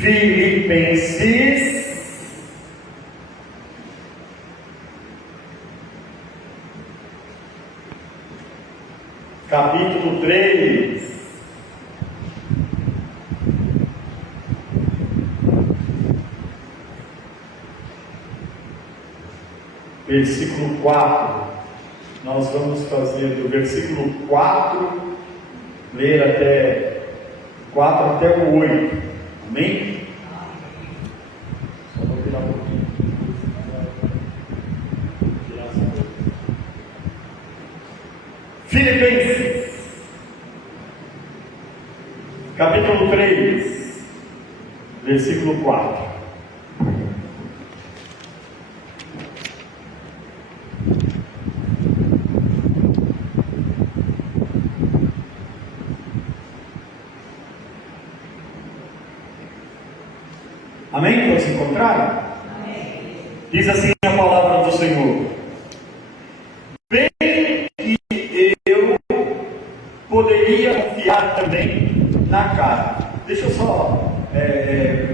Filipenses, capítulo 3. Versículo 4. Nós vamos fazer do versículo 4, ler até 4 até o 8. Amém? Só vou virar um pouquinho. Filipenses, capítulo 3, versículo 4. Amém? Todos se encontraram? Amém. Diz assim a palavra do Senhor: bem que eu poderia confiar também na carne. Deixa eu só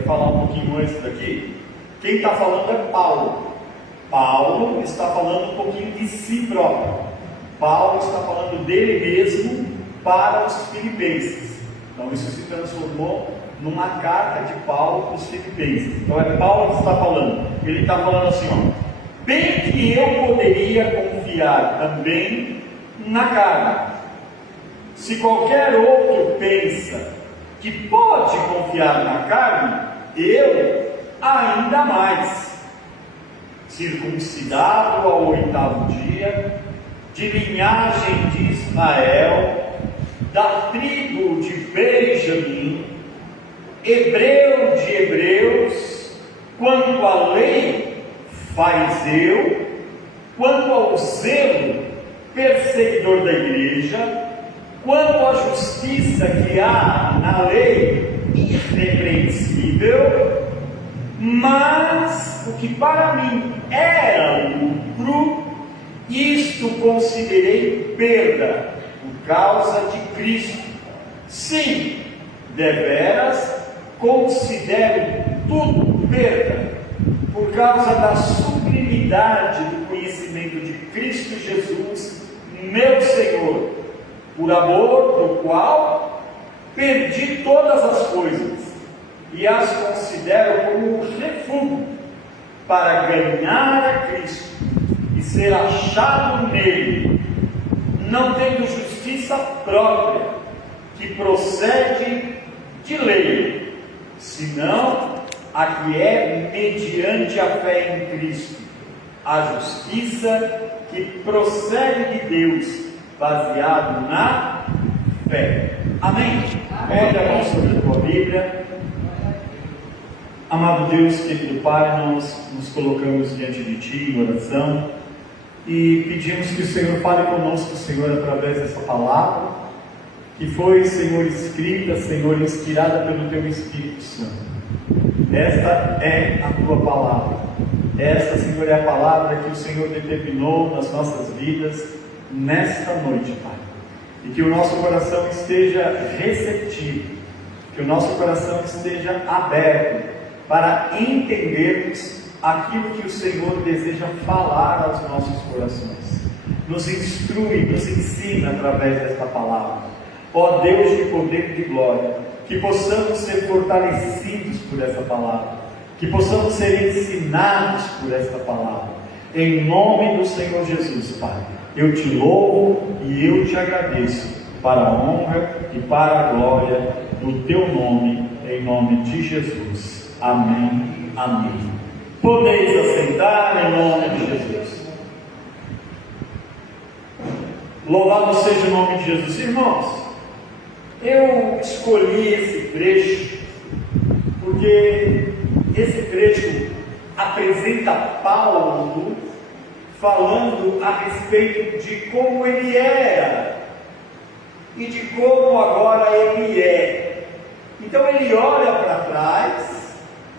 falar um pouquinho antes daqui. Quem está falando é Paulo. Paulo está falando um pouquinho de si próprio. Paulo está falando dele mesmo para os filipenses. Então isso se transformou numa carta de Paulo para os filipenses. Então é Paulo que está falando. Ele está falando assim, ó: bem que eu poderia confiar também na carne. Se qualquer outro pensa que pode confiar na carne, eu ainda mais. Circuncidado ao 8º dia, de linhagem de Israel, da tribo de Benjamim, hebreu de hebreus, quanto à lei, fariseu, quanto ao zelo, perseguidor da igreja, quanto à justiça que há na lei, irrepreensível. Mas o que para mim era lucro, isto considerei perda por causa de Cristo. Sim, deveras considero tudo perda por causa da sublimidade do conhecimento de Cristo Jesus, meu Senhor, por amor do qual perdi todas as coisas e as considero como um refúgio para ganhar a Cristo e ser achado nele, não tendo justiça própria que procede de lei, senão a que é mediante a fé em Cristo, a justiça que procede de Deus, baseado na fé. Amém? Olha a mão sobre a tua Bíblia. Amado Deus, querido Pai, nós nos colocamos diante de Ti em oração e pedimos que o Senhor fale conosco, Senhor, através dessa palavra que foi, Senhor, escrita, Senhor, inspirada pelo Teu Espírito Santo. Esta é a Tua palavra. Esta, Senhor, é a palavra que o Senhor determinou nas nossas vidas nesta noite, Pai. E que o nosso coração esteja receptivo, que o nosso coração esteja aberto para entendermos aquilo que o Senhor deseja falar aos nossos corações. Nos instrui, nos ensina através desta palavra. Ó Deus de poder e de glória, que possamos ser fortalecidos por essa palavra, que possamos ser ensinados por esta palavra, em nome do Senhor Jesus, Pai. Eu te louvo e eu te agradeço, para a honra e para a glória do teu nome, em nome de Jesus. Amém, amém. Podeis assentar em nome de Jesus. Louvado seja o nome de Jesus. Irmãos, eu escolhi esse trecho porque esse trecho apresenta Paulo falando a respeito de como ele era e de como agora ele é. Então ele olha para trás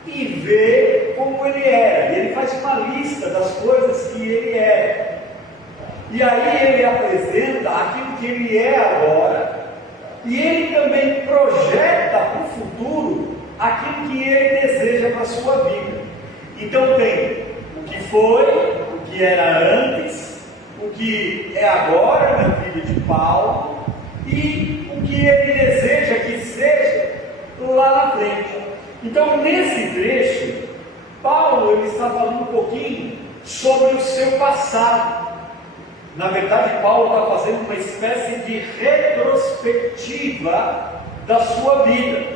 e vê como ele era, e ele faz uma lista das coisas que ele é, e aí ele apresenta aquilo que ele é agora, e ele também projeta para o futuro aquilo que ele deseja para a sua vida. Então tem o que foi, o que era antes, o que é agora na vida de Paulo e o que ele deseja que seja lá na frente. Então nesse trecho, Paulo ele está falando um pouquinho sobre o seu passado. Na verdade, Paulo está fazendo uma espécie de retrospectiva da sua vida.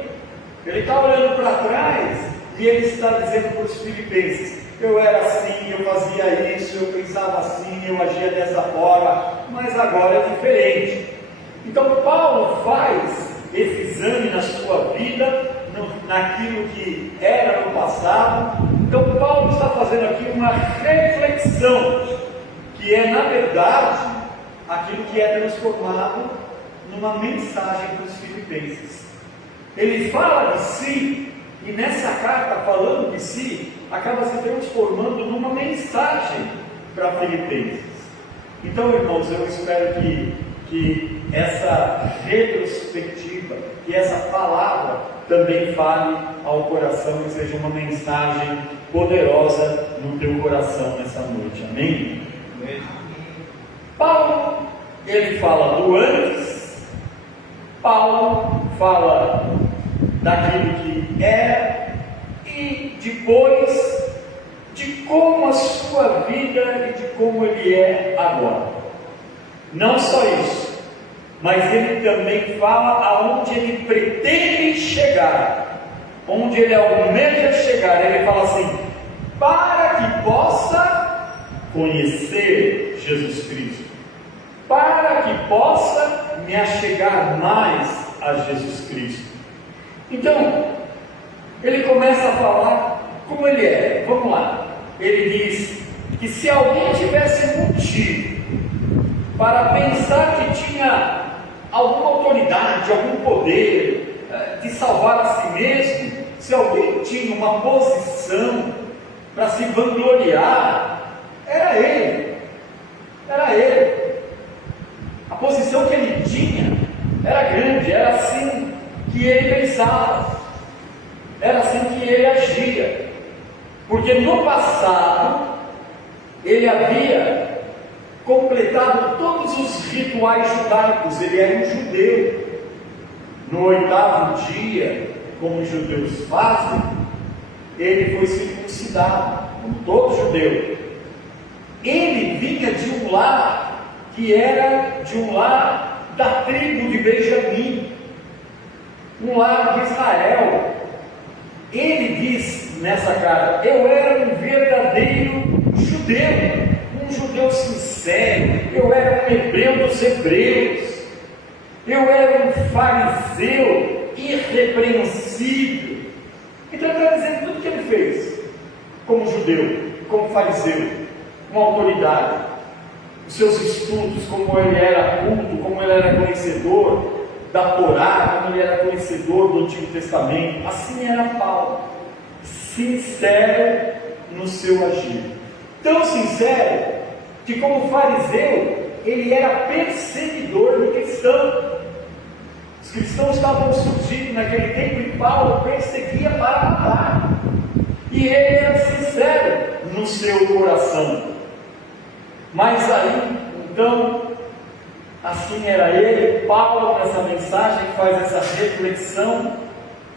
Ele está olhando para trás e ele está dizendo para os filipenses: eu era assim, eu fazia isso, eu pensava assim, eu agia dessa forma, mas agora é diferente. Então Paulo faz esse exame na sua vida, naquilo que era no passado. Então Paulo está fazendo aqui uma reflexão, que é na verdade aquilo que é transformado numa mensagem para os filipenses. Ele fala de si, e nessa carta falando de si, acaba se transformando numa mensagem para filipenses. Então, irmãos, eu espero que essa retrospectiva, que essa palavra também fale ao coração e seja uma mensagem poderosa no teu coração nessa noite. Amém? Amém. Paulo, ele fala do antes. Paulo fala daquilo que é e depois de como a sua vida e de como ele é agora. Não só isso, mas ele também fala aonde ele pretende chegar, onde ele almeja chegar. Ele fala assim: para que possa conhecer Jesus Cristo, para que possa me achegar mais a Jesus Cristo. Então, ele começa a falar como ele é. Vamos lá. Ele diz que se alguém tivesse motivo para pensar que tinha alguma autoridade, algum poder de salvar a si mesmo, se alguém tinha uma posição para se vangloriar, era ele. Era ele. A posição que ele tinha era grande, era assim que ele pensava, era assim que ele agia, porque no passado ele havia completado todos os rituais judaicos. Ele era um judeu. No 8º dia, como os judeus fazem, ele foi circuncidado, como todo judeu. Ele vinha de um lar que era de um lar da tribo de Benjamim, um lar de Israel. Ele diz nessa carta: eu era um verdadeiro judeu, um judeu sincero, eu era um hebreu dos hebreus, eu era um fariseu irrepreensível. Então ele está dizendo tudo o que ele fez como judeu, como fariseu, com autoridade, os seus estudos, como ele era culto, como ele era conhecedor da Torá, como ele era conhecedor do Antigo Testamento. Assim era Paulo, sincero no seu agir, tão sincero que, como fariseu, ele era perseguidor de cristãos. Os cristãos estavam surgindo naquele tempo e Paulo perseguia para matar, e ele era sincero no seu coração. Mas aí, então, assim era ele. Paulo, nessa mensagem, faz essa reflexão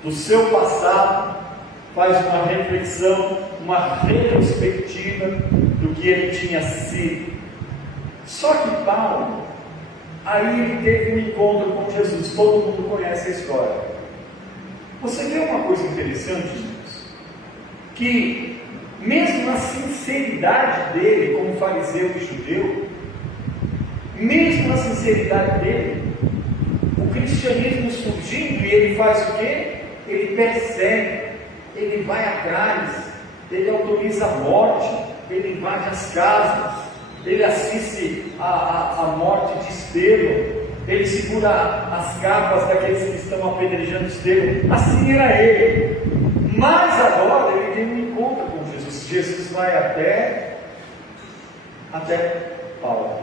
do seu passado, faz uma reflexão, uma retrospectiva do que ele tinha sido. Só que Paulo, aí ele teve um encontro com Jesus. Todo mundo conhece a história. Você vê uma coisa interessante, irmãos, que mesmo na sinceridade dele como fariseu e judeu, mesmo na sinceridade dele, o cristianismo surgindo, e ele faz o quê? Ele persegue, ele vai atrás, ele autoriza a morte, ele invade as casas, ele assiste a morte de Estevão, ele segura as capas daqueles que estão apedrejando Estevão. Assim era ele. Mas agora ele tem um encontro com Jesus. Jesus vai até Paulo.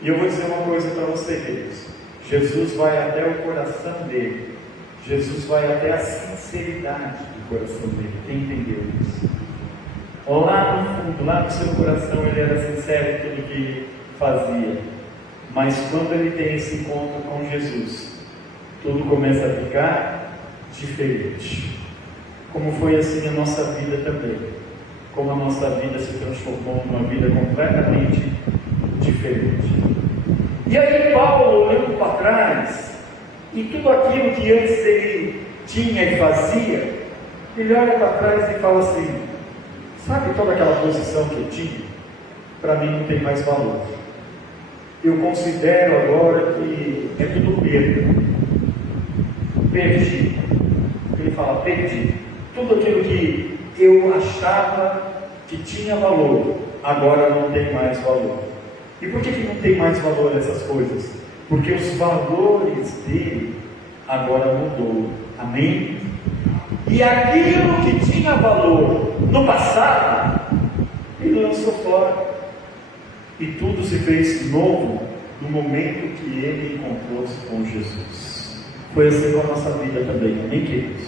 E eu vou dizer uma coisa para você, queridos: Jesus vai até o coração dele. Jesus vai até a sinceridade do coração dele. Quem entendeu isso? Lá no fundo, lá no seu coração, ele era sincero em tudo que fazia. Mas quando ele tem esse encontro com Jesus, tudo começa a ficar diferente. Como foi assim a nossa vida também. Como a nossa vida se transformou numa vida completamente diferente. E aí Paulo, olhando para trás, e tudo aquilo que antes ele tinha e fazia, ele olha para trás e fala assim: sabe toda aquela posição que eu tinha? Para mim não tem mais valor. Eu considero agora que é tudo perda. Perdi. Ele fala: perdi. Tudo aquilo que eu achava que tinha valor, agora não tem mais valor. E por que não tem mais valor essas coisas? Porque os valores dele agora mudou. Amém? E aquilo que tinha valor no passado, ele lançou fora. E tudo se fez novo no momento que ele encontrou-se com Jesus. Foi assim com a nossa vida também, amém, queridos?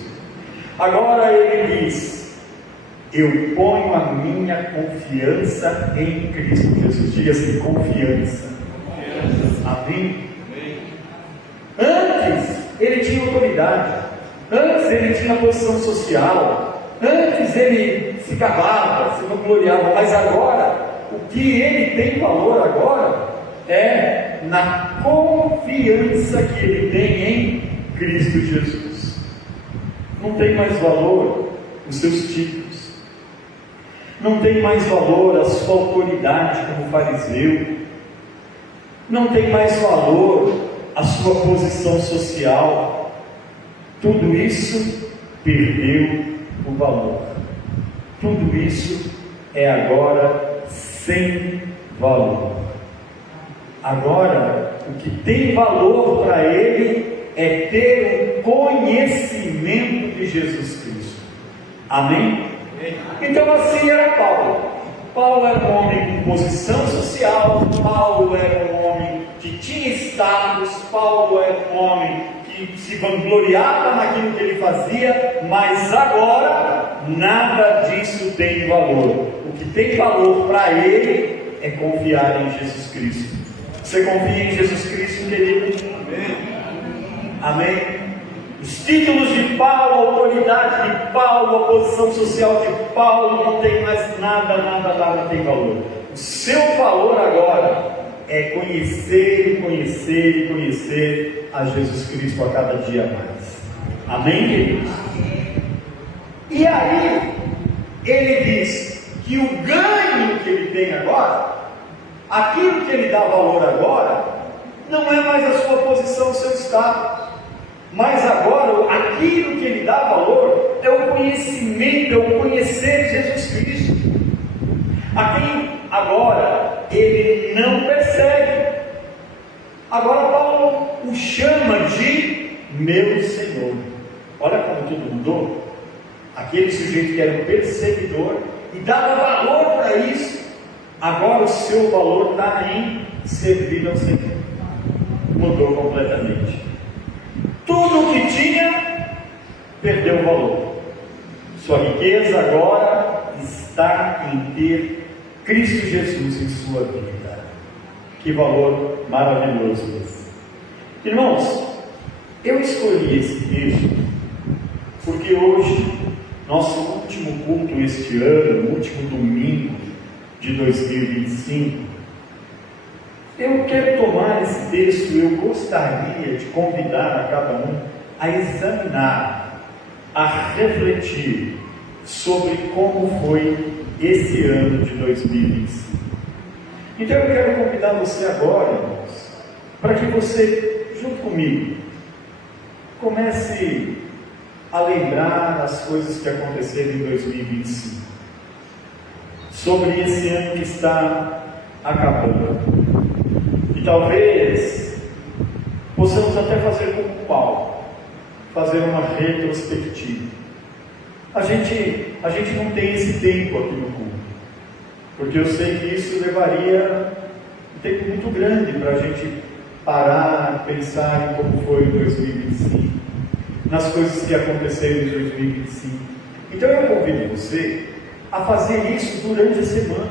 Agora ele diz: eu ponho a minha confiança em Cristo Jesus. Diga assim: confiança. Amém? Antes ele tinha autoridade, antes ele tinha posição social, antes ele se gabava, se vangloriava, mas agora o que ele tem valor agora é na confiança que ele tem em Cristo Jesus. Não tem mais valor os seus títulos, não tem mais valor a sua autoridade como fariseu, não tem mais valor a sua posição social. Tudo isso perdeu o valor. Tudo isso é agora sem valor. Agora, o que tem valor para ele é ter um conhecimento de Jesus Cristo. Amém? Então assim era Paulo. Paulo era um homem com posição social, Paulo era um homem que tinha status, Paulo era um homem que se vangloriava naquilo que ele fazia, mas agora nada disso tem valor. O que tem valor para ele é confiar em Jesus Cristo. Você confia em Jesus Cristo, querido? Amém? Amém? Os títulos de Paulo, a autoridade de Paulo, a posição social de Paulo, não tem mais nada tem valor. O seu valor agora é conhecer a Jesus Cristo a cada dia mais. Amém, queridos? E aí, ele diz que o ganho que ele tem agora, aquilo que ele dá valor agora, não é mais a sua posição, o seu status. Mas agora, aquilo que ele dá valor é o conhecimento, é o conhecer Jesus Cristo. Aqui, agora, ele não persegue. Agora Paulo o chama de meu Senhor. Olha como tudo mudou. Aquele sujeito que era um perseguidor e dava valor para isso, agora o seu valor está em servir ao Senhor. Mudou completamente. Tudo o que tinha perdeu o valor. Sua riqueza agora está em ter Cristo Jesus em sua vida. Que valor maravilhoso esse. Irmãos, eu escolhi esse texto porque hoje, nosso último culto este ano, último domingo de 2025, eu quero tomar esse texto, eu gostaria de convidar a cada um a examinar, a refletir sobre como foi esse ano de 2025. Então eu quero convidar você agora, irmãos, para que você, junto comigo, comece a lembrar as coisas que aconteceram em 2025, sobre esse ano que está acabando. E talvez possamos até fazer como Paulo, fazer uma retrospectiva. A gente não tem esse tempo aqui no culto, porque eu sei que isso levaria um tempo muito grande para a gente parar, pensar em como foi 2025. nas coisas que aconteceram em 2025. Então eu convido você a fazer isso durante a semana,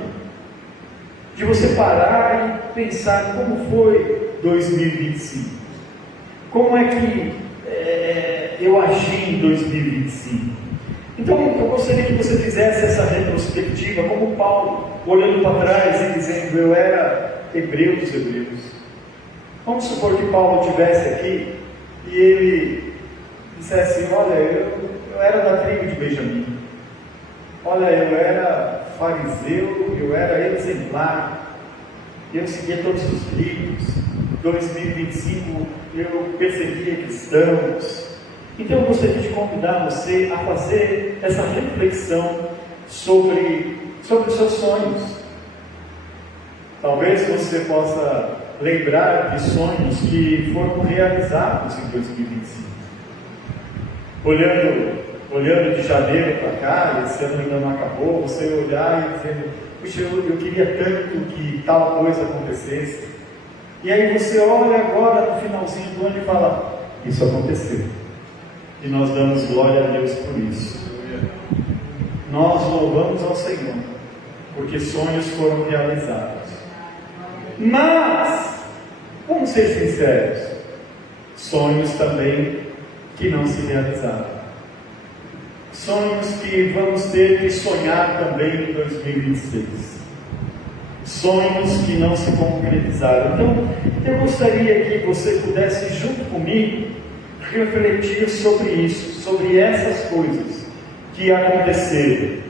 de você parar e pensar como foi 2025, como é que eu agi em 2025. Então eu gostaria que você fizesse essa retrospectiva, como Paulo, olhando para trás e dizendo: eu era hebreu dos hebreus. Vamos supor que Paulo estivesse aqui e ele dissesse: olha, eu era da tribo de Benjamim, olha, eu era fariseu, eu era exemplar, eu seguia todos os ritos, 2025 eu perseguia cristãos. Então eu gostaria de convidar você a fazer essa reflexão sobre os seus sonhos. Talvez você possa lembrar de sonhos que foram realizados em 2025. Olhando de janeiro para cá, esse ano ainda não acabou, você olhar e dizendo: puxa, eu queria tanto que tal coisa acontecesse. E aí você olha agora no finalzinho do ano e fala: isso aconteceu. E nós damos glória a Deus por isso. Nós louvamos ao Senhor, porque sonhos foram realizados. Mas, vamos ser sinceros, sonhos também que não se realizaram. Sonhos que vamos ter que sonhar também em 2026. Sonhos que não se concretizaram. Então, eu gostaria que você pudesse, junto comigo, refletir sobre isso, sobre essas coisas que aconteceram.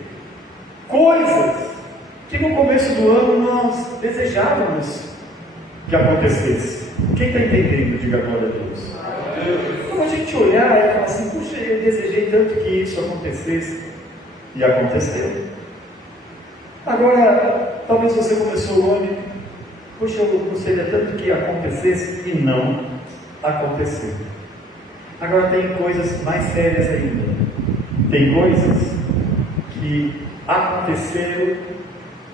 Coisas que no começo do ano nós desejávamos que acontecesse. Quem está entendendo, diga glória a Deus. Quando a gente olhar e falar assim: puxa, eu desejei tanto que isso acontecesse, e aconteceu. Agora, talvez você começou o ano e: puxa, eu gostaria tanto que acontecesse, e não aconteceu. Agora tem coisas mais sérias ainda. Tem coisas que aconteceram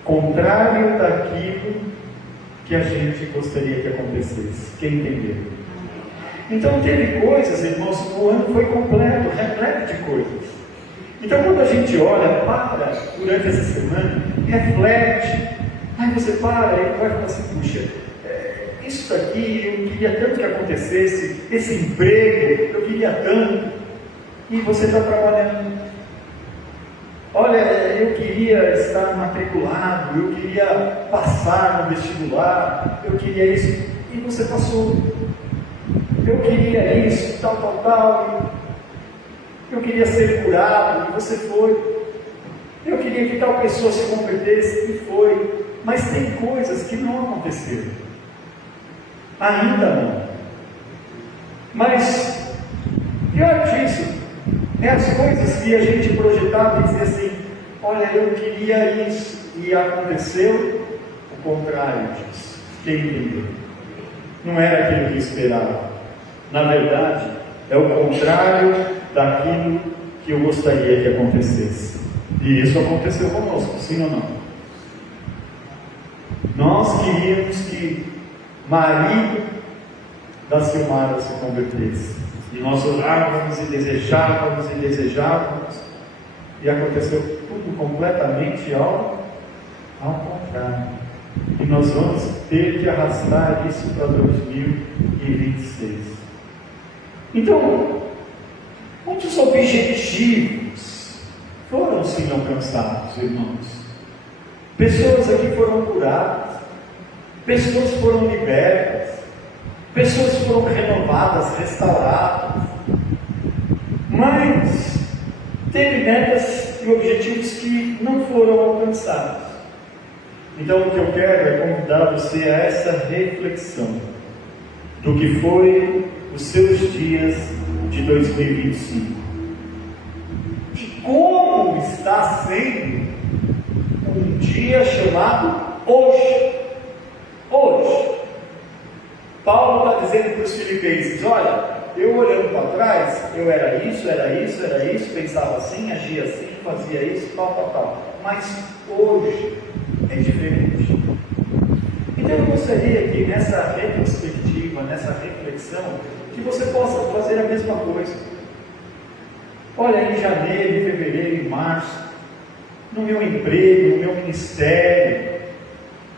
contrário daquilo que a gente gostaria que acontecesse. Quem entendeu? Então teve coisas, irmãos, o ano foi completo, repleto de coisas. Então quando a gente olha, para durante essa semana, reflete, aí você para e vai falar assim: puxa, isso daqui eu queria tanto que acontecesse, esse emprego eu queria tanto, e você está trabalhando. Olha, eu queria estar matriculado, eu queria passar no vestibular, eu queria isso, e você passou. Eu queria isso, tal, eu queria ser curado, e você foi. Eu queria que tal pessoa se convertesse, e foi. Mas tem coisas que não aconteceram. Ainda não. Mas, pior disso, é as coisas que a gente projetava e dizia assim: olha, eu queria isso, e aconteceu o contrário disso. Quem entendeu? Não era aquilo que esperava. Na verdade, é o contrário daquilo que eu gostaria que acontecesse. E isso aconteceu conosco, sim ou não? Nós queríamos que marido da Silmara se convertesse. E nós orávamos e desejávamos, e aconteceu tudo completamente ao contrário. E nós vamos ter que arrastar isso para 2026. Então, muitos objetivos foram sim alcançados, irmãos. Pessoas aqui foram curadas, pessoas foram libertas, pessoas foram renovadas, restauradas, mas teve metas e objetivos que não foram alcançados. Então o que eu quero é convidar você a essa reflexão do que foi os seus dias de 2025 e como está sendo um dia chamado hoje. Paulo está dizendo para os filipenses: olha, eu olhando para trás, eu era isso, pensava assim, agia assim, fazia isso, tal, mas hoje é diferente. Então eu gostaria que nessa retrospectiva, nessa reflexão, que você possa fazer a mesma coisa. Olha, em janeiro, em fevereiro, em março, no meu emprego, no meu ministério,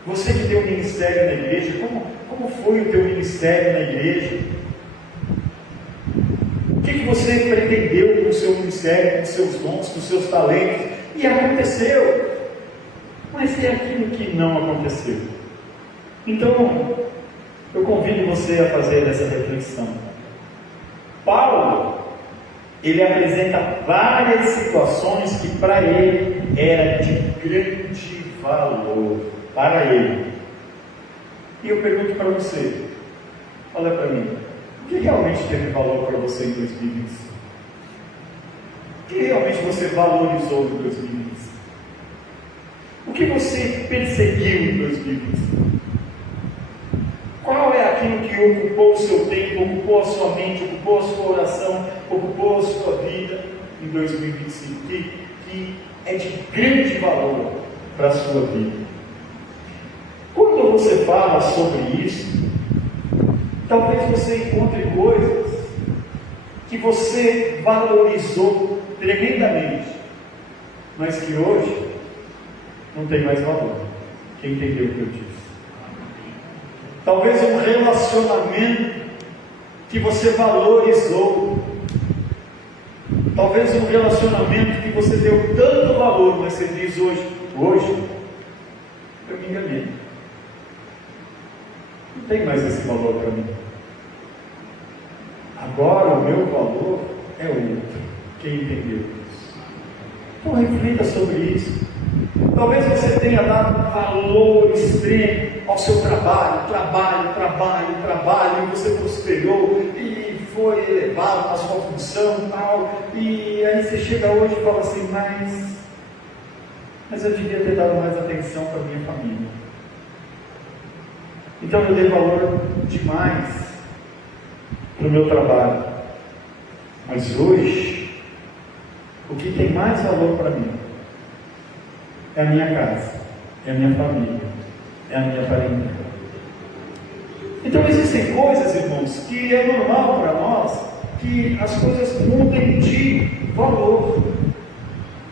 você que tem um ministério na igreja, como foi o teu ministério na igreja? O que você pretendeu com o seu ministério, com os seus dons, com os seus talentos? E aconteceu. Mas é aquilo que não aconteceu. Então, eu convido você a fazer essa reflexão. Paulo, ele apresenta várias situações que para ele era de grande valor, para ele. E eu pergunto para você, olha para mim, o que realmente teve valor para você em 2025? O que realmente você valorizou em 2025? O que você perseguiu em 2025? Qual é aquilo que ocupou o seu tempo, ocupou a sua mente, ocupou a sua oração, ocupou a sua vida em 2025? Que é de grande valor para a sua vida. Quando você fala sobre isso, talvez você encontre coisas que você valorizou tremendamente, mas que hoje não tem mais valor. Quem entendeu o que eu disse? Talvez um relacionamento que você valorizou, talvez um relacionamento que você deu tanto valor, mas você diz hoje eu me enganei, não tem mais esse valor para mim. Agora o meu valor é outro. Quem entendeu isso? Então reflita sobre isso. Talvez você tenha dado valor extremo ao seu trabalho, e você prosperou e foi elevado na sua função e tal, e aí você chega hoje e fala assim, mas eu devia ter dado mais atenção para a minha família. Então eu dei valor demais para o meu trabalho, mas hoje o que tem mais valor para mim é a minha casa, é a minha família, é a minha parentela. Então existem coisas, irmãos, que é normal para nós que as coisas mudem de valor.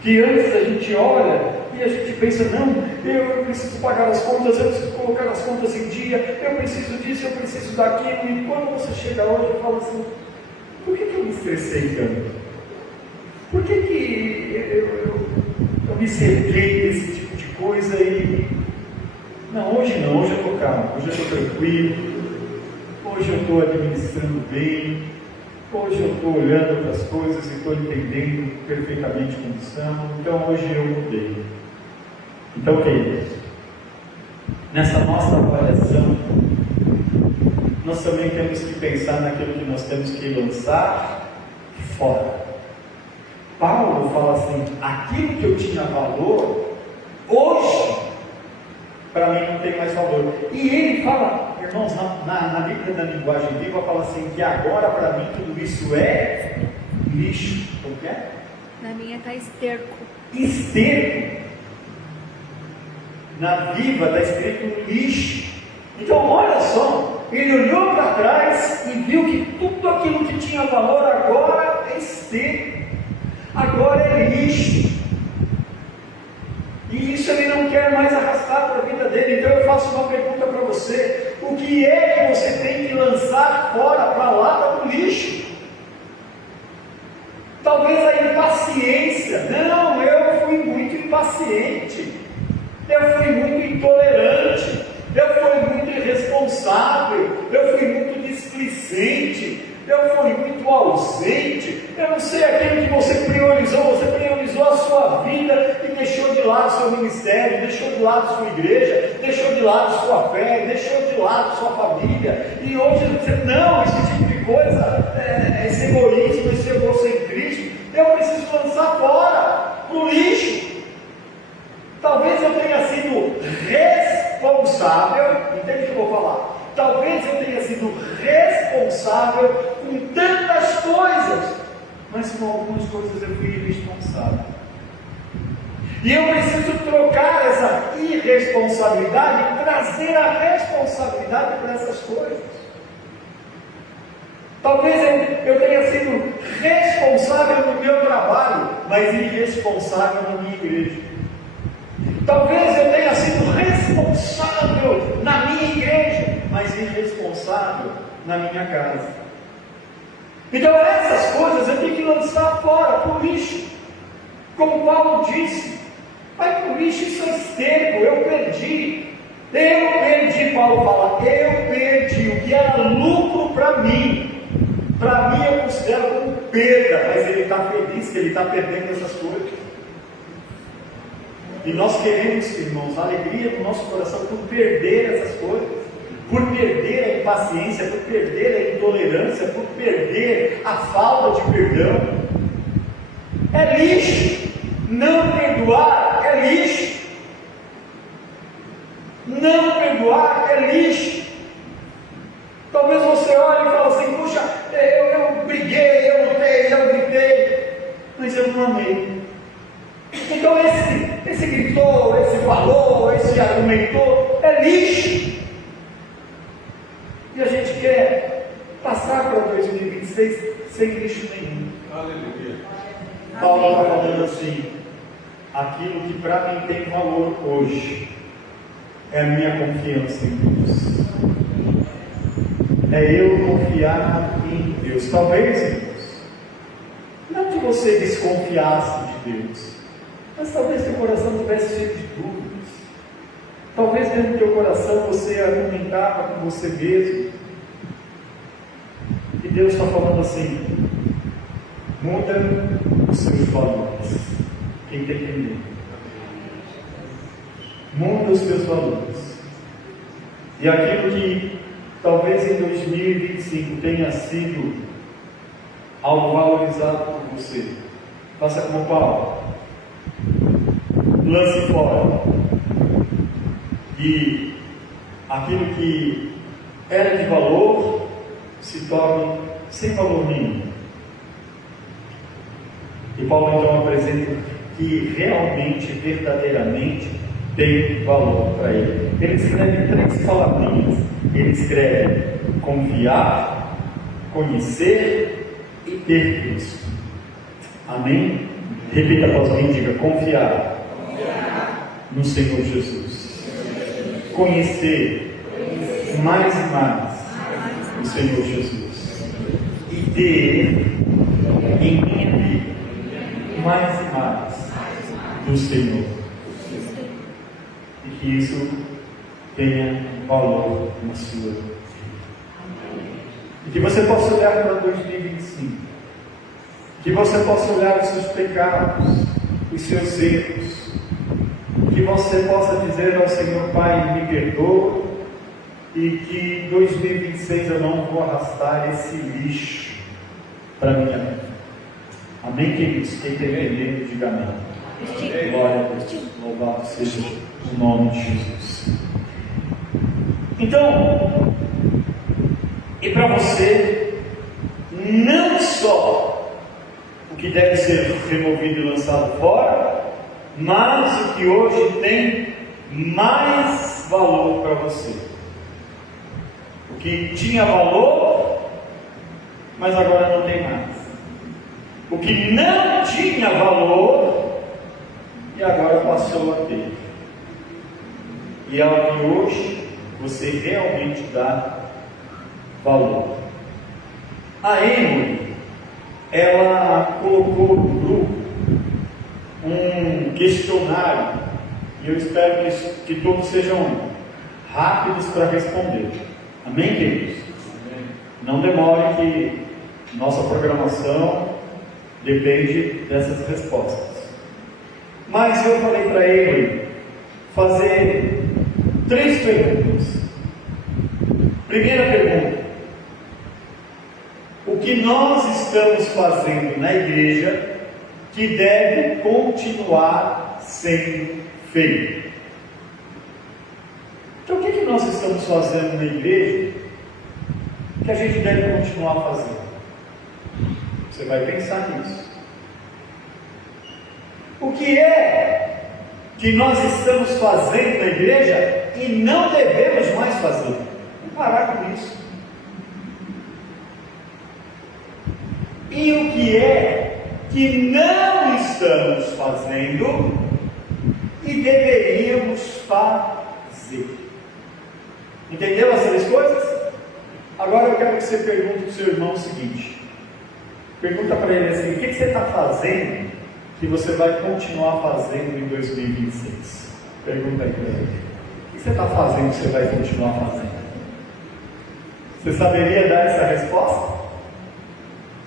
Que antes a gente olha e a gente pensa, não, eu preciso pagar as contas, eu preciso colocar as contas em dia, eu preciso disso, eu preciso daquilo. E quando você chega hoje e fala assim, por que eu me estressei tanto? Por que eu me cerquei desse tipo de coisa e... Não, hoje eu estou calmo, hoje eu estou tranquilo, hoje eu estou administrando bem, hoje eu estou olhando para as coisas e estou entendendo perfeitamente como são, então hoje eu mudei. Então, queridos, nessa nossa avaliação, nós também temos que pensar naquilo que nós temos que lançar fora. Paulo fala assim, aquilo que eu tinha valor, hoje, para mim não tem mais valor. E ele fala, irmãos, na Bíblia da linguagem viva, fala assim, que agora para mim tudo isso é lixo. O que é? Na minha está esterco. Esterco. Na viva está escrito lixo. Então olha só, ele olhou para trás e viu que tudo aquilo que tinha valor agora é esterco. Agora é lixo. E isso ele não quer mais arrastar para a vida dele. Então eu faço uma pergunta para você: o que é que você tem que lançar fora, para lá do lixo? Talvez a impaciência. Não, eu fui muito impaciente, eu fui muito intolerante, eu fui muito irresponsável, eu fui muito displicente, eu fui muito ausente. Eu não sei aquilo que você priorizou a sua vida e deixou de lado seu ministério, deixou de lado sua igreja, deixou de lado sua fé, deixou de lado sua família, e hoje você, não, esse tipo de coisa, esse egoísmo, esse egocentrismo, eu preciso lançar fora, pro lixo. Talvez eu tenha sido responsável, entende o que eu vou falar? Talvez eu tenha sido responsável com tantas coisas, mas com algumas coisas eu fui irresponsável. E eu preciso trocar essa irresponsabilidade e trazer a responsabilidade para essas coisas. Talvez eu tenha sido responsável no meu trabalho, mas irresponsável na minha igreja. Talvez eu tenha sido responsável na minha igreja, mas irresponsável na minha casa. Então essas coisas eu tenho que lançar fora, para o lixo. Como Paulo disse, vai para o lixo, isso é esterco, eu perdi, Paulo fala, eu perdi o que era lucro para mim eu considero como perda, mas ele está feliz que ele está perdendo essas coisas. E nós queremos, irmãos, a alegria do nosso coração por perder essas coisas, por perder a impaciência, por perder a intolerância, por perder a falta de perdão. É lixo. Não perdoar é lixo. Não perdoar é lixo. Talvez você olhe e fale assim, puxa, eu briguei, eu lutei, eu gritei, mas eu não amei. Então esse gritou, esse falou, esse argumentou, é lixo. E a gente quer passar para 2026 sem lixo nenhum. Aleluia. Paulo está falando assim, aquilo que para mim tem valor hoje é a minha confiança em Deus. É eu confiar em Deus. Talvez, irmãos, não que você desconfiasse de Deus, mas talvez teu coração estivesse cheio de dúvidas. Talvez dentro do teu coração você argumentava com você mesmo. E Deus está falando assim, muda os seus valores. Quem tem que entender? Muda os teus valores. E aquilo que talvez em 2025 tenha sido algo valorizado por você, faça como Paulo, lance fora. E aquilo que era de valor se torne sem valor nenhum. E Paulo então apresenta que realmente, verdadeiramente tem valor para ele. Ele escreve 3 palavrinhas. Ele escreve confiar, conhecer e ter Cristo. Amém? Repita após mim, diga confiar no Senhor Jesus. Conhecer mais e mais o Senhor Jesus. E ter em minha vida mais e mais do Senhor. E que isso tenha valor na sua vida. E que você possa olhar para 2025. Que você possa olhar os seus pecados, os seus erros. Que você possa dizer ao Senhor, Pai, me perdoa. E que em 2026 eu não vou arrastar esse lixo para a minha vida. Amém, queridos? Quem tem medo, diga amém. Glória a Deus. Louvado seja o nome de Jesus. Então, e para você, não só o que deve ser removido e lançado fora, mas o que hoje tem mais valor para você. O que tinha valor, mas agora não tem mais. O que não tinha valor, e agora passou a ter. E é o que hoje você realmente dá valor. A Emily, ela colocou no grupo um questionário, e eu espero que todos sejam rápidos para responder. Amém, queridos? Amém. Não demore, que nossa programação depende dessas respostas. Mas eu falei para ele fazer 3 perguntas. Primeira pergunta: o que nós estamos fazendo na igreja que deve continuar sendo feito? Então, o que nós estamos fazendo na igreja que a gente deve continuar fazendo? Você vai pensar nisso. O que é que nós estamos fazendo na igreja e não devemos mais fazer? Vamos parar com isso. e o que é que não estamos fazendo e deveríamos fazer. Entendeu as três coisas? Agora eu quero que você pergunte para o seu irmão o seguinte: pergunta para ele assim, o que você está fazendo que você vai continuar fazendo em 2026? Pergunta aí para ele. O que você está fazendo que você vai continuar fazendo? Você saberia dar essa resposta?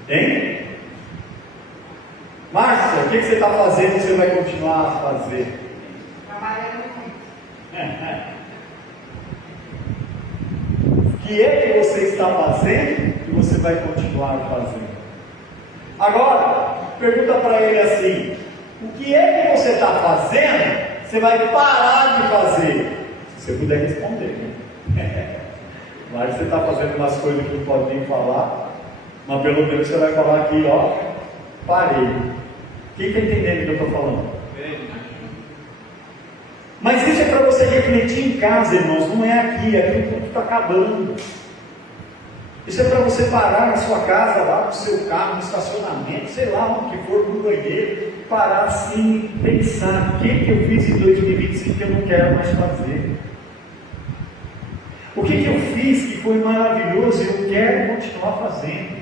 Hein? Márcia, o que você está fazendo que você vai continuar a fazer? Trabalhando muito. O que é que você está fazendo que você vai continuar fazendo? Agora, pergunta para ele assim: o que é que você está fazendo, você vai parar de fazer? Se você puder responder, né? Mas você está fazendo umas coisas que não pode nem falar, mas pelo menos você vai falar aqui, ó, parei. Quem está entendendo o que eu estou falando? Mas isso é para você refletir em casa, irmãos, não é aqui o culto está acabando. Isso é para você parar na sua casa, lá no seu carro, no estacionamento, sei lá, onde que for, no banheiro, parar assim e pensar: o que eu fiz em 2025 que eu não quero mais fazer? O que eu fiz que foi maravilhoso e eu quero continuar fazendo?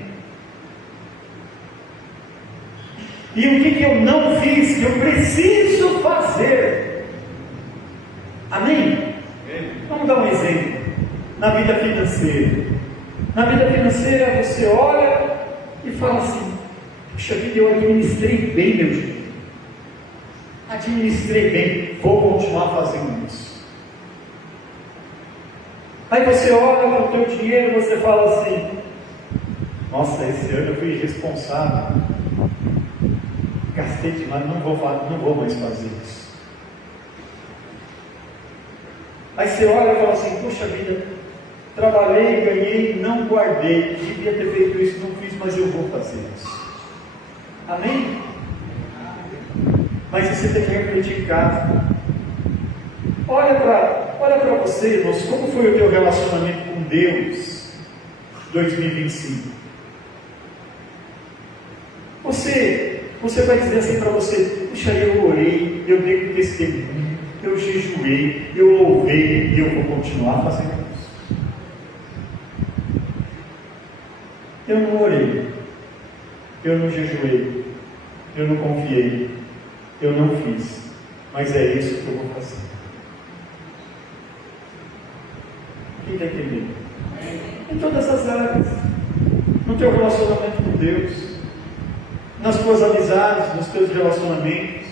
E o que eu não fiz que eu preciso fazer? Amém? Vamos dar um exemplo. Na vida financeira. Na vida financeira você olha e fala assim: puxa vida, eu administrei bem meu dinheiro. Administrei bem, vou continuar fazendo isso. Aí você olha para o teu dinheiro e você fala assim: nossa, esse ano eu fui irresponsável, gastei demais, não vou mais fazer isso. Aí você olha e fala assim: puxa vida, trabalhei, ganhei, não guardei, devia ter feito isso, não fiz, mas eu vou fazer isso. Amém? Mas você tem que refletir em casa. Olha para você, irmãos, como foi o teu relacionamento com Deus 2025? Você vai dizer assim para você: puxa, eu orei, eu dei testemunho, eu jejuei, eu louvei e eu vou continuar fazendo isso. Eu não orei, eu não jejuei, eu não confiei, eu não fiz, mas é isso que eu vou fazer. Quem está entendendo? Em todas as áreas, no teu relacionamento com Deus, nas tuas amizades, nos teus relacionamentos.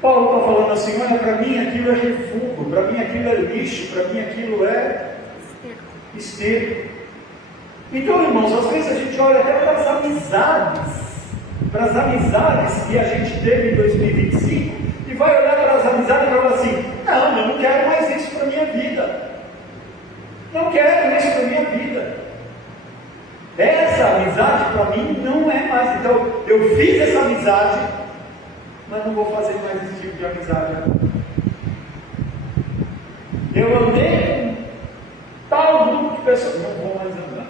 Paulo está falando assim: olha, para mim aquilo é refúgio, para mim aquilo é lixo, para mim aquilo é esterco. Então, irmãos, às vezes a gente olha até para as amizades que a gente teve em 2025 e vai olhar para as amizades e falar assim: não, eu não quero mais isso para a minha vida. Não quero isso para a minha vida. Essa amizade para mim não é mais. Então, eu fiz essa amizade, mas não vou fazer mais esse tipo de amizade. Eu andei com tal grupo de pessoas, não vou mais andar.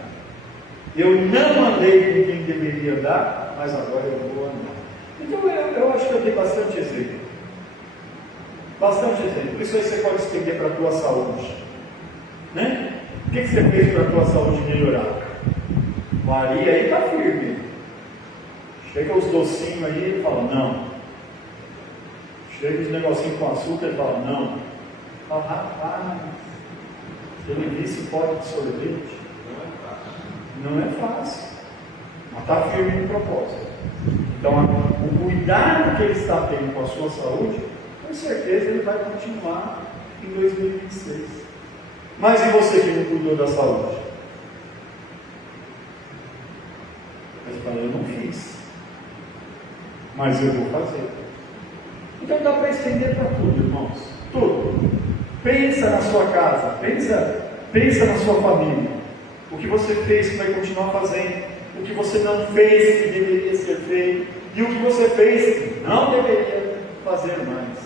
Eu não andei com quem deveria andar, mas agora eu vou andar. Então, eu acho que eu dei bastante exemplo. Bastante exemplo. Isso aí você pode estender para a tua saúde. Né? O que você fez para a tua saúde melhorar? Maria aí está firme. Chega os docinhos aí e fala: não. Chega os negocinhos com açúcar e fala: não. Fala: rapaz, se ele visse pote de sorvete, não é fácil. Mas está firme no propósito. Então, o cuidado que ele está tendo com a sua saúde, com certeza ele vai continuar em 2026. Mas e você que não cuidou da saúde? Você fala: eu não fiz, mas eu vou fazer. Então dá para estender para tudo, irmãos. Tudo. Pensa na sua casa, pensa na sua família. O que você fez que vai continuar fazendo, o que você não fez que deveria ser feito, e o que você fez que não deveria fazer mais.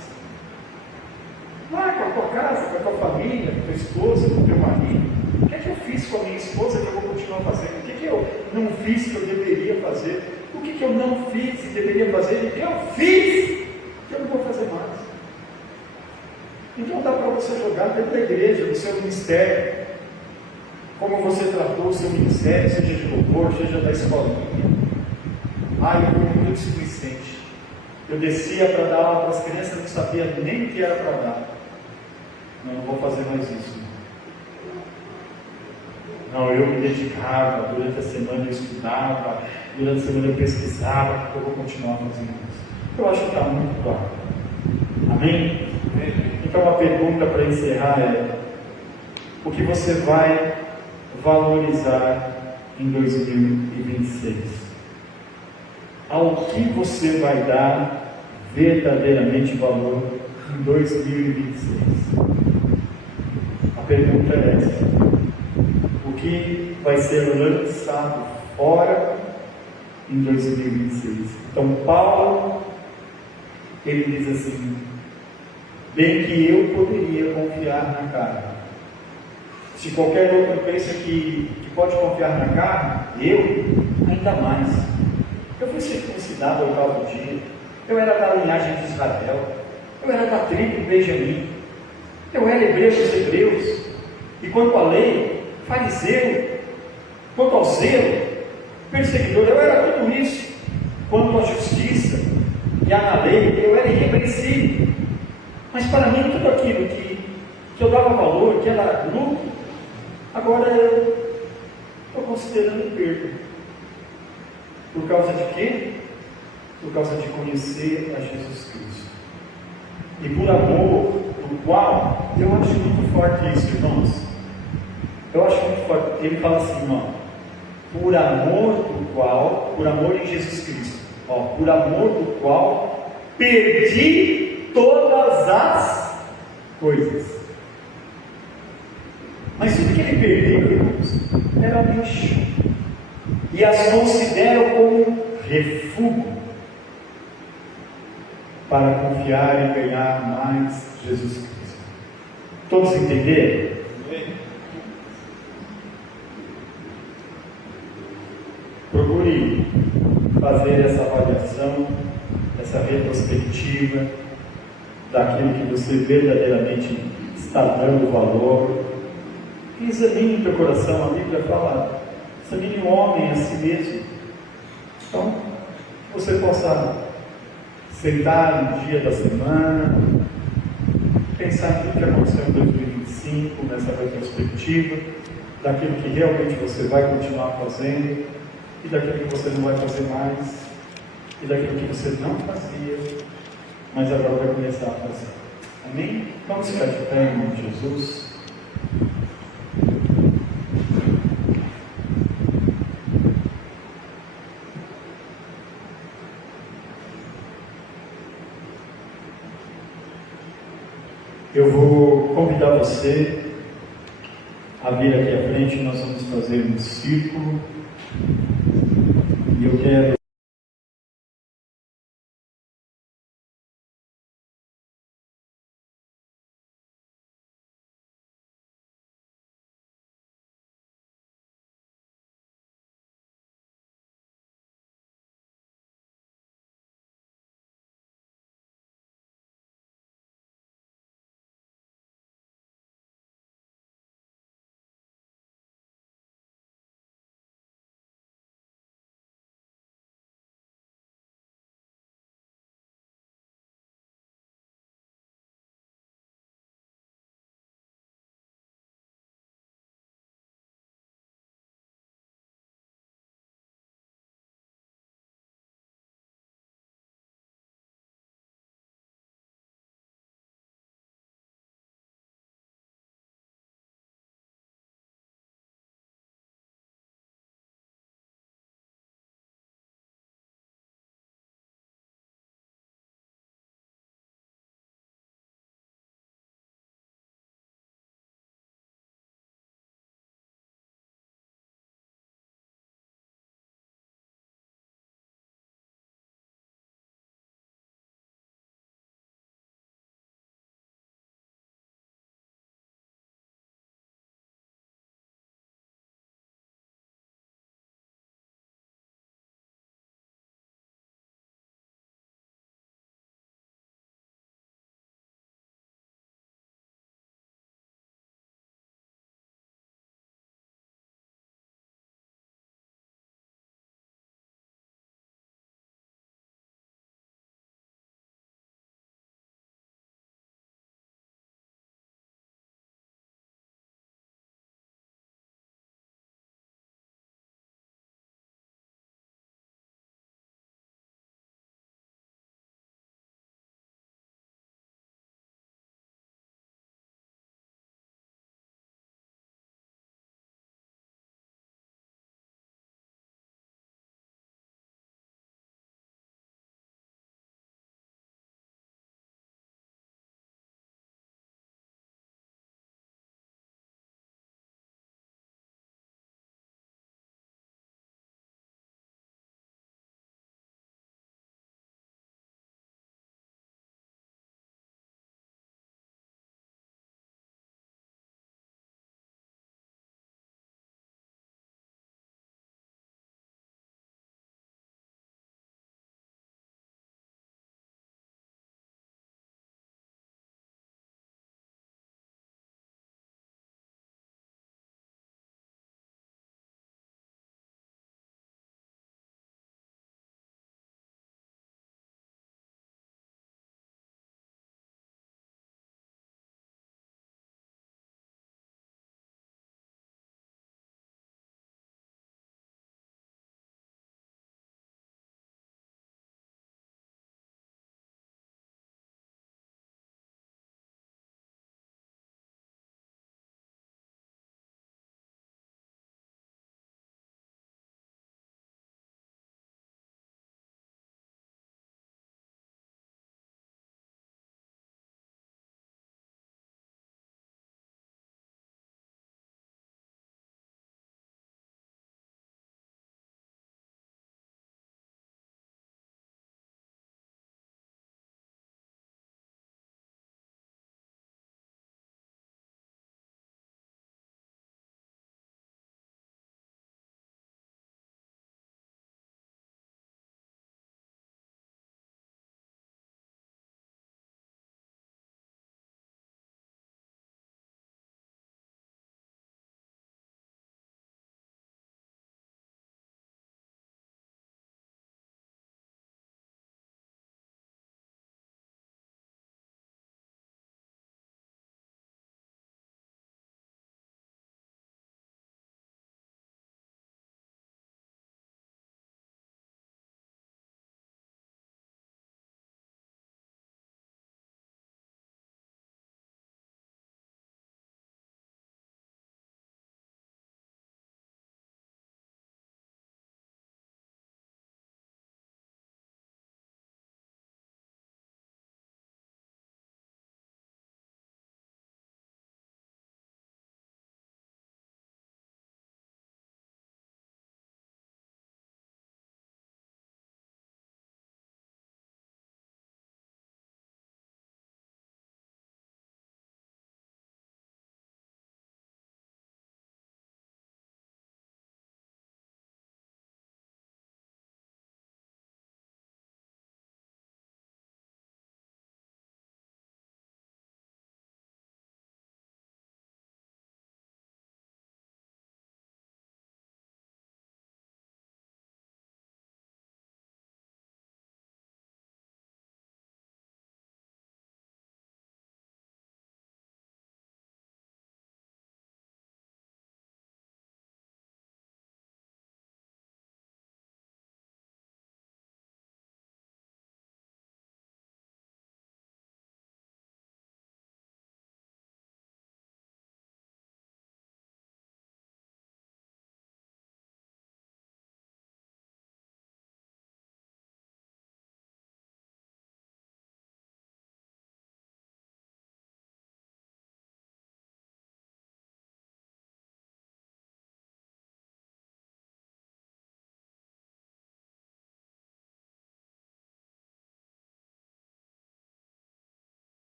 Lá com a tua casa, com a tua família, com a tua esposa, com o teu marido. O que é que eu fiz com a minha esposa que eu vou continuar fazendo? O que não fiz que eu deveria fazer? O que eu não fiz e deveria fazer? E o que eu fiz que eu não vou fazer mais? Então dá para você jogar dentro da igreja, do seu ministério, como você tratou o seu ministério, seja de louvor, seja da escolinha. Eu fui muito displicente. Eu descia para dar aula para as crianças, não sabia nem o que era para dar. Não vou fazer mais isso. Não, eu me dedicava, durante a semana eu estudava, durante a semana eu pesquisava, eu vou continuar fazendo isso. Eu acho que está muito claro. Amém? Então a pergunta para encerrar é: o que você vai valorizar em 2026? Ao que você vai dar verdadeiramente valor em 2026? A pergunta é essa. O que vai ser lançado fora em 2026? Então Paulo, ele diz assim: bem que eu poderia confiar na carne. Se qualquer outro pensa que pode confiar na carne, eu ainda mais. Eu fui circuncidado ao 8º dia, eu era da linhagem de Israel, eu era da tribo de Benjamim, eu era hebreu dos hebreus, e quanto à lei, fariseu, quanto ao zelo, perseguidor, eu era tudo isso. Quanto à justiça e à lei, eu era irrepreensível. Mas para mim, tudo aquilo que eu dava valor, que era lucro, agora eu estou considerando perda. Por causa de quê? Por causa de conhecer a Jesus Cristo. E por amor, do qual, eu acho muito forte isso, irmãos. Eu acho muito forte. Ele fala assim, por amor do qual, por amor em Jesus Cristo, por amor do qual perdi todas as coisas. Mas tudo que ele perdeu, irmãos, era lixo. E as considero como refúgio para confiar e ganhar mais Jesus Cristo. Todos entenderam? Procure fazer essa avaliação, essa retrospectiva daquilo que você verdadeiramente está dando valor. E examine o teu coração. A Bíblia fala: examine o homem a si mesmo. Então, que você possa sentar no dia da semana, pensar no que aconteceu em 2025, nessa retrospectiva, daquilo que realmente você vai continuar fazendo, e daquilo que você não vai fazer mais, e daquilo que você não fazia, mas agora vai começar a fazer. Amém? Vamos ficar de pé em nome de Jesus. Eu vou convidar você a vir aqui à frente. Nós vamos fazer um círculo, e eu quero